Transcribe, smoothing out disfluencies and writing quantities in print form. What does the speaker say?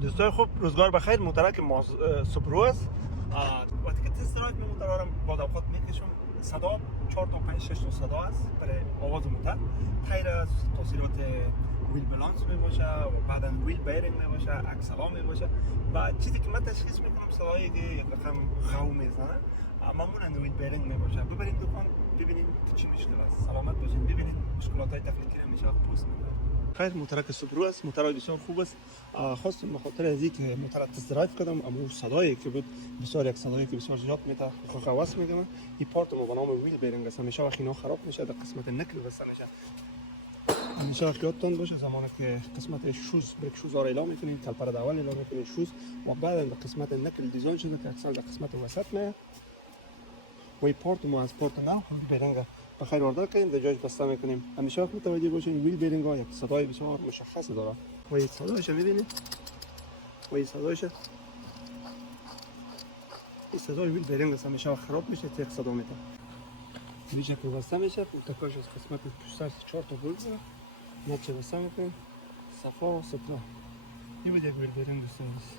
دوستای خوب، روزگار بخیر. محترک سپرو است. وقتی که تست درایو موتور را با دقت میکشم، صدا 4 تا 5 6 تا صدا است برای آواز موتور. تایر است، تاثیرات ویل بالانس می باشه و بعدا ویل بیرینگ می باشه، اکسلا می باشه و چیزی که من تشخیص میکنم صدایی که یک رقم خو میزنه معمولا ویل بیرینگ می باشه. ببرید دکان ببینید چی مشکل است، سلامت باشین، ببینید مشکلات های تفکیکی میشه پوست میکنه. خیر، موتور سوبرو است، موتور بسیار خوب است. خواستم به خاطر از اینکه موتور تست درایو کردم، اما صدایی که بود بسیار یک صدایی که بسیار زیاد میته خواست میگم. این پارت ما به نام ویل بیرینگ است. همیشه وقتی اینا خراب میشه در قسمت نکل بس همیشه وقتی یادتان باشه زمانی که قسمت شوز بریک شوز را اعلام میکنیم، کلپر اول اعلام میکنیم شوز و بعد در قسمت نکل دیزاین شده که اکثر در قسمت وسط میاد و این پارت ما از پارت نام بیرینگ بخیر آردر کنیم، در جایش بسته میکنیم. همیشه وقت متوجه باشین ویل بیرینگ ها یک صدای بسیار مشخص داره و این صدایش میبینید و این صدایش این صدای ویل بیرینگ است. همیشه خراب میشه تیک صدا میده. میشه که بسته میشه تکاش از قسمت پشت 4 تا بولت داره نچه بسته میکنیم صفا و سترا. این بود یک ویل بیرینگ دوستان است.